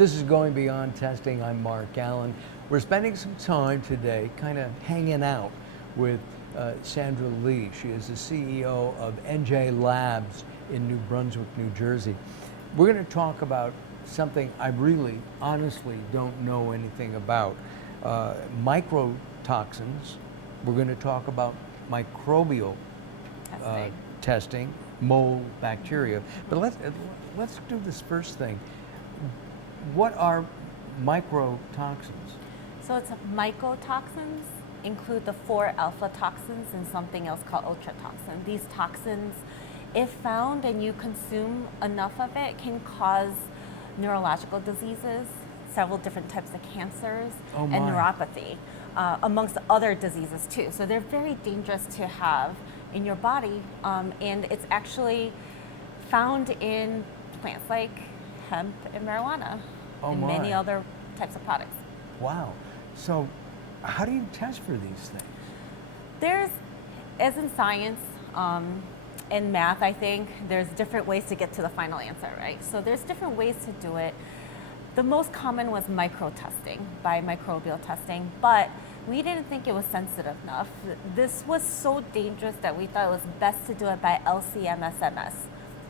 This is Going Beyond Testing. I'm Mark Alyn. We're spending some time today kind of hanging out with Sandra Lee. She is the CEO of NJ Labs in New Brunswick, New Jersey. We're going to talk about something I really, honestly don't know anything about. Mycotoxins. We're going to talk about microbial testing, mold, bacteria. But let's do this first thing. What are mycotoxins? So it's mycotoxins include the 4 alpha toxins and something else called ultratoxin. These toxins, if found and you consume enough of it, can cause neurological diseases, several different types of cancers, and neuropathy, amongst other diseases too. So they're very dangerous to have in your body, and it's actually found in plants like hemp and marijuana and many other types of products. Wow. So how do you test for these things? There's, as in science and math, I think, there's different ways to get to the final answer, right? So there's different ways to do it. The most common was micro-testing, by microbial testing, but we didn't think it was sensitive enough. This was so dangerous that we thought it was best to do it by LC-MS.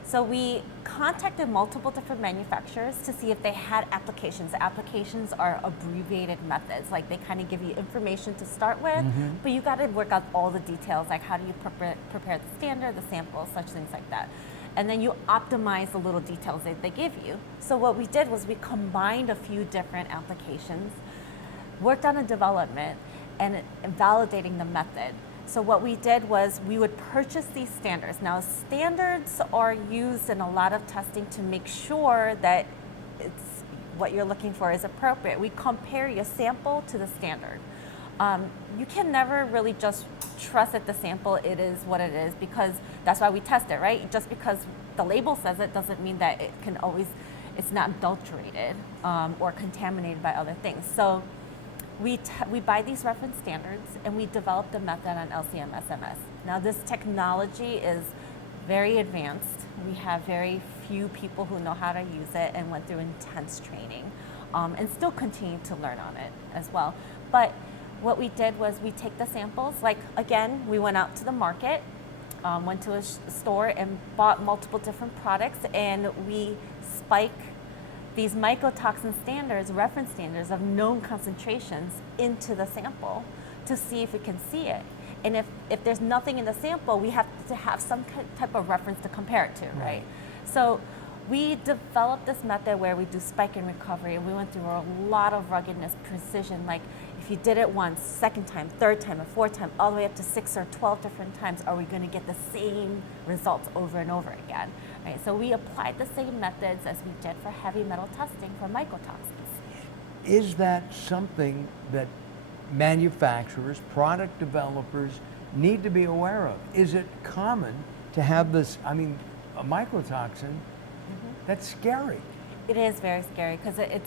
So we contacted multiple different manufacturers to see if they had applications. Applications are abbreviated methods, like they kind of give you information to start with, but you got to work out all the details, like how do you prepare the standard, the samples, such things like that. And then you optimize the little details that they give you. So what we did was we combined a few different applications, worked on a development, and validating the method. So what we did was we would purchase these standards. Now standards are used in a lot of testing to make sure that it's what you're looking for is appropriate. We compare your sample to the standard. You can never really just trust that the sample it is what it is, because that's why we test it, right? Just because the label says it doesn't mean that it can always, it's not adulterated or contaminated by other things. So we buy these reference standards and we develop the method on LC-MS. Now this technology is very advanced. We have very few people who know how to use it and went through intense training and still continue to learn on it as well. But what we did was we take the samples, like again, we went out to the market, went to a store and bought multiple different products, and we spike these mycotoxin standards, reference standards of known concentrations into the sample to see if we can see it. And if there's nothing in the sample, we have to have some type of reference to compare it to, right? So we developed this method where we do spike and recovery, and we went through a lot of ruggedness, precision, like if you did it once, second time, third time, and fourth time, all the way up to 6 or 12 different times, are we going to get the same results over and over again? Right, so we applied the same methods as we did for heavy metal testing for mycotoxins. Is that something that manufacturers, product developers need to be aware of? Is it common to have this, I mean, a mycotoxin, that's scary. It is very scary because it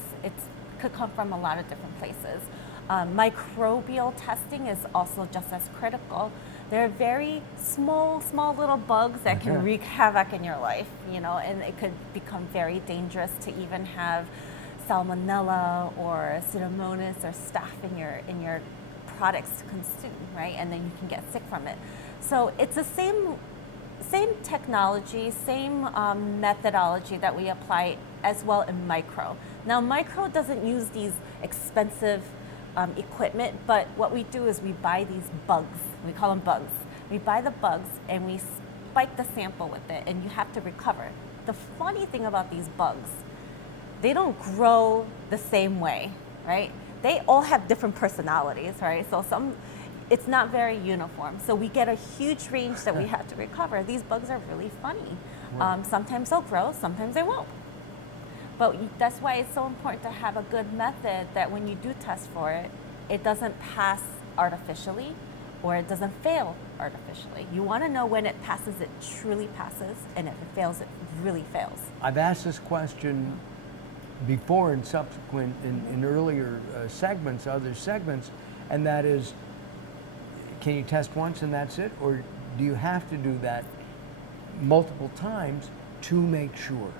could come from a lot of different places. Microbial testing is also just as critical. They're very small little bugs that can wreak havoc in your life, you know, and it could become very dangerous to even have salmonella or pseudomonas or staph in your products to consume, right? And then you can get sick from it. So it's the same technology, same methodology that we apply as well in micro. Now micro doesn't use these expensive equipment, but what we do is we buy these bugs. We call them bugs. We buy the bugs and we spike the sample with it, and you have to recover. The funny thing about these bugs, they don't grow the same way, right? They all have different personalities, right? So it's not very uniform. So we get a huge range that we have to recover. These bugs are really funny. Sometimes they'll grow, sometimes they won't. But that's why it's so important to have a good method that when you do test for it, it doesn't pass artificially or it doesn't fail artificially. You want to know when it passes, it truly passes, and if it fails, it really fails. I've asked this question before in subsequent, in earlier segments, other segments, and that is, can you test once and that's it? Or do you have to do that multiple times to make sure?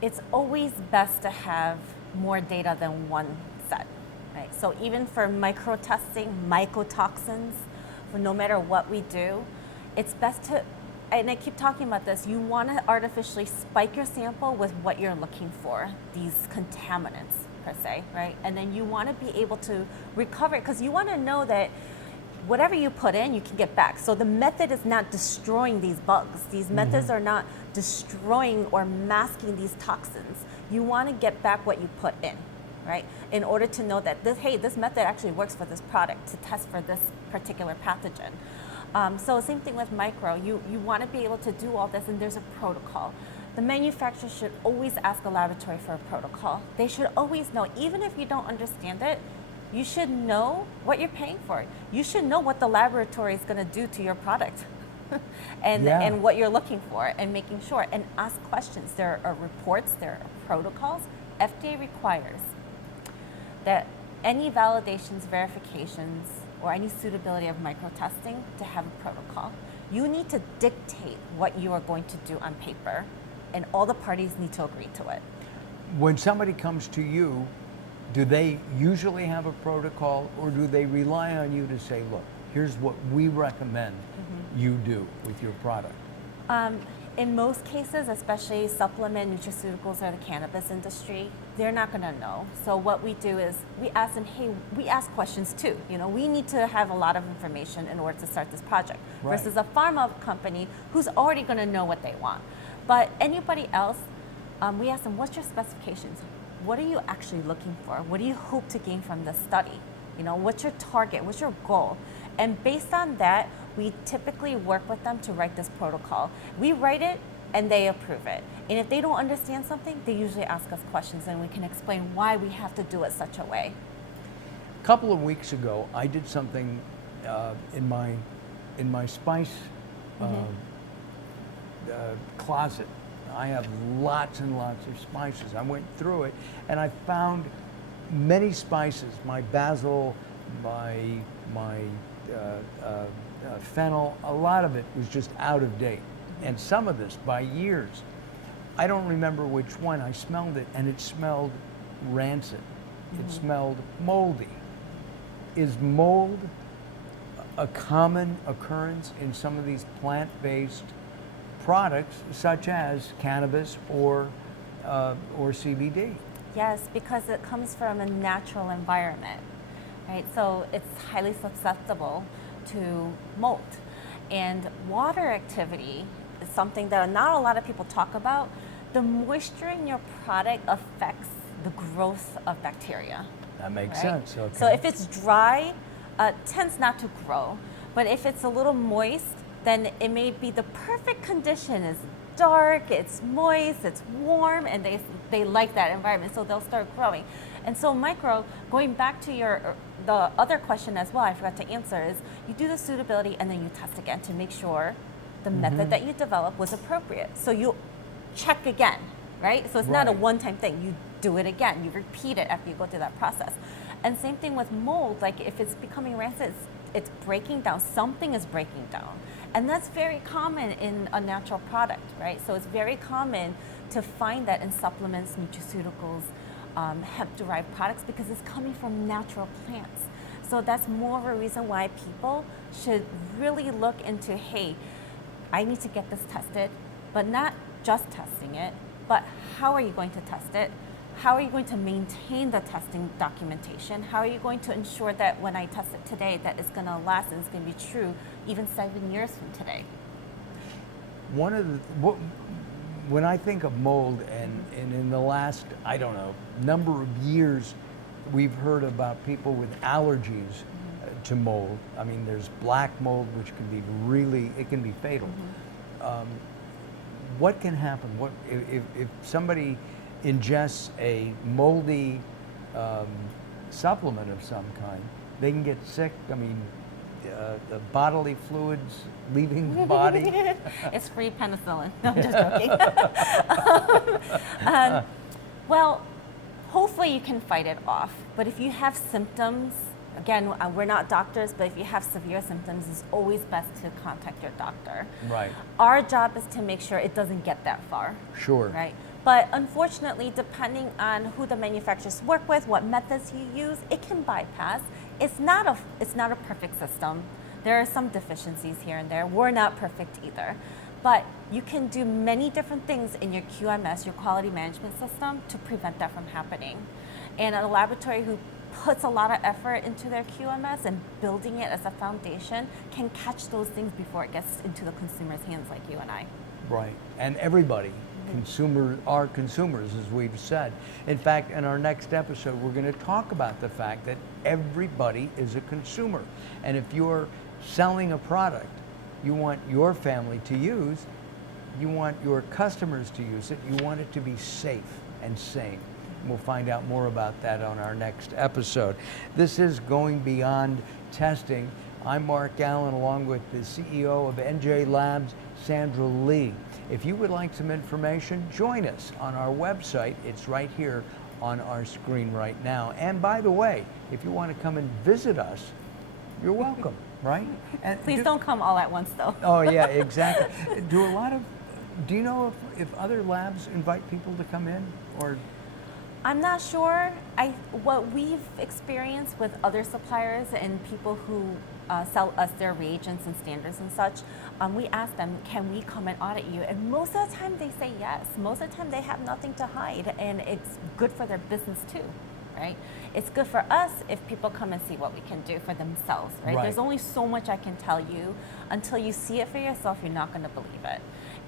it's always best to have more data than one set, right? So even for micro testing, mycotoxins, for no matter what we do, it's best to, and I keep talking about this, you want to artificially spike your sample with what you're looking for, these contaminants per se, right? And then you want to be able to recover it, because you want to know that whatever you put in, you can get back. So the method is not destroying these bugs. These methods are not destroying or masking these toxins. You want to get back what you put in, right? In order to know that this, hey, this method actually works for this product to test for this particular pathogen. So same thing with micro. You want to be able to do all this, and there's a protocol. The manufacturer should always ask a laboratory for a protocol. They should always know, even if you don't understand it, you should know what you're paying for. You should know what the laboratory is going to do to your product and what you're looking for, and making sure, and ask questions. There are reports, there are protocols. FDA requires that any validations, verifications, or any suitability of microtesting to have a protocol. You need to dictate what you are going to do on paper, and all the parties need to agree to it. When somebody comes to you, do they usually have a protocol, or do they rely on you to say, look, here's what we recommend you do with your product? In most cases, especially supplement nutraceuticals or the cannabis industry, they're not going to know. So what we do is we ask them, hey, we ask questions too. You know, we need to have a lot of information in order to start this project, versus a pharma company who's already going to know what they want. But anybody else, we ask them, what's your specifications? What are you actually looking for? What do you hope to gain from this study? You know, what's your target? What's your goal? And based on that, we typically work with them to write this protocol. We write it and they approve it. And if they don't understand something, they usually ask us questions, and we can explain why we have to do it such a way. A couple of weeks ago, I did something in my spice closet. I have lots and lots of spices. I went through it, and I found many spices. My basil, my fennel, a lot of it was just out of date. And some of this by years. I don't remember which one. I smelled it, and it smelled rancid. It smelled moldy. Is mold a common occurrence in some of these plant-based products, such as cannabis or CBD? Yes, because it comes from a natural environment, right? So it's highly susceptible to mold. And water activity is something that not a lot of people talk about. The moisture in your product affects the growth of bacteria. That makes sense. Okay. So if it's dry, it tends not to grow. But if it's a little moist, then it may be the perfect condition. It's dark, it's moist, it's warm, and they like that environment, so they'll start growing. And so micro, going back to the other question as well, I forgot to answer, is you do the suitability and then you test again to make sure the method that you developed was appropriate. So you check again, right? So it's not a one-time thing. You do it again. You repeat it after you go through that process. And same thing with mold. Like if it's becoming rancid, it's breaking down. Something is breaking down. And that's very common in a natural product, right? So it's very common to find that in supplements, nutraceuticals, hemp-derived products, because it's coming from natural plants. So that's more of a reason why people should really look into, hey, I need to get this tested, but not just testing it, but how are you going to test it? How are you going to maintain the testing documentation? How are you going to ensure that when I test it today, that it's going to last and it's going to be true even 7 years from today? When I think of mold, and in the last, I don't know, number of years, we've heard about people with allergies to mold. I mean, there's black mold, which can be it can be fatal. What can happen? What if somebody ingests a moldy supplement of some kind? They can get sick. I mean, the bodily fluids leaving the body. It's free penicillin. No, I'm just joking. Well, hopefully you can fight it off. But if you have symptoms, again, we're not doctors, but if you have severe symptoms, it's always best to contact your doctor. Right. Our job is to make sure it doesn't get that far. Sure. Right. But unfortunately, depending on who the manufacturers work with, what methods you use, it can bypass. It's not a perfect system. There are some deficiencies here and there. We're not perfect either. But you can do many different things in your QMS, your quality management system, to prevent that from happening. And a laboratory who puts a lot of effort into their QMS and building it as a foundation can catch those things before it gets into the consumer's hands, like you and I. Right, and everybody, are consumers, as we've said. In fact, in our next episode, we're going to talk about the fact that everybody is a consumer. And if you're selling a product you want your family to use, you want your customers to use it, you want it to be safe and sane. We'll find out more about that on our next episode. This is Going Beyond Testing. I'm Mark Alyn, along with the CEO of NJ Labs, Sandra Lee. If you would like some information, join us on our website. It's right here on our screen right now. And by the way, if you want to come and visit us, you're welcome, right? And Please don't come all at once, though. Oh, yeah, exactly. Do you know if other labs invite people to come in, or? I'm not sure. What we've experienced with other suppliers and people who sell us their reagents and standards and such, we ask them, can we come and audit you? And most of the time they say yes. Most of the time they have nothing to hide, and it's good for their business too, right? It's good for us if people come and see what we can do for themselves, right? There's only so much I can tell you. Until you see it for yourself, you're not going to believe it.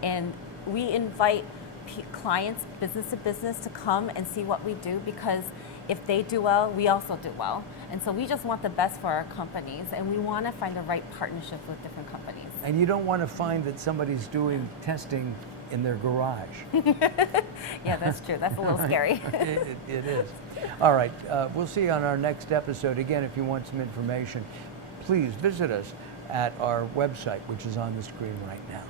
And we invite clients, business to business, to come and see what we do, because if they do well, we also do well. And so we just want the best for our companies, and we want to find the right partnerships with different companies. And you don't want to find that somebody's doing testing in their garage. Yeah, that's true. That's a little scary. It is. All right, we'll see you on our next episode. Again, if you want some information, please visit us at our website, which is on the screen right now.